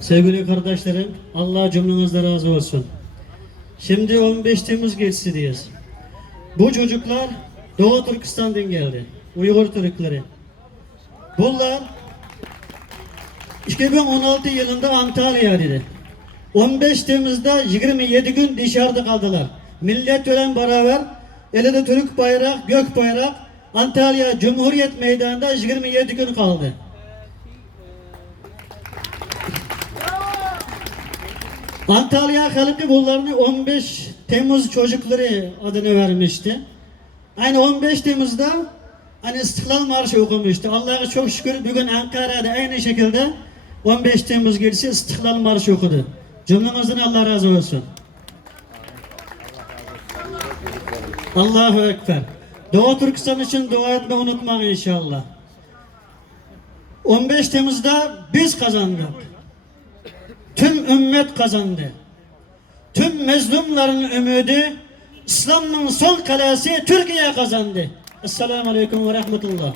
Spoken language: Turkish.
Sevgili kardeşlerim, Allah cümlenizden razı olsun. Şimdi 15 Temmuz geçsideyiz. Bu çocuklar Doğu Türkistan'dan geldi. Uygur Türkleri. Bunlar 2016 yılında Antalya'daydı. 15 Temmuz'da 27 gün dışarıda kaldılar. Millet ölen beraber elinde Türk bayrak, gök bayrak Antalya Cumhuriyet Meydanı'nda 27 gün kaldı. Antalya halkı bunlarını 15 Temmuz çocukları adını vermişti. Aynı 15 Temmuz'da hani İstiklal Marşı okumuştu. Allah'a çok şükür bugün Ankara'da aynı şekilde 15 Temmuz gecesi İstiklal Marşı okudu. Cümlemizden Allah razı olsun. Allahu Ekber. Doğu Türkistan için dua etmeyi unutmayın inşallah. 15 Temmuz'da biz kazandık. Tüm ümmet kazandı. Tüm mezlumların ümidi İslam'ın son kalesi Türkiye kazandı. Esselamu Aleyküm ve Rahmetullah.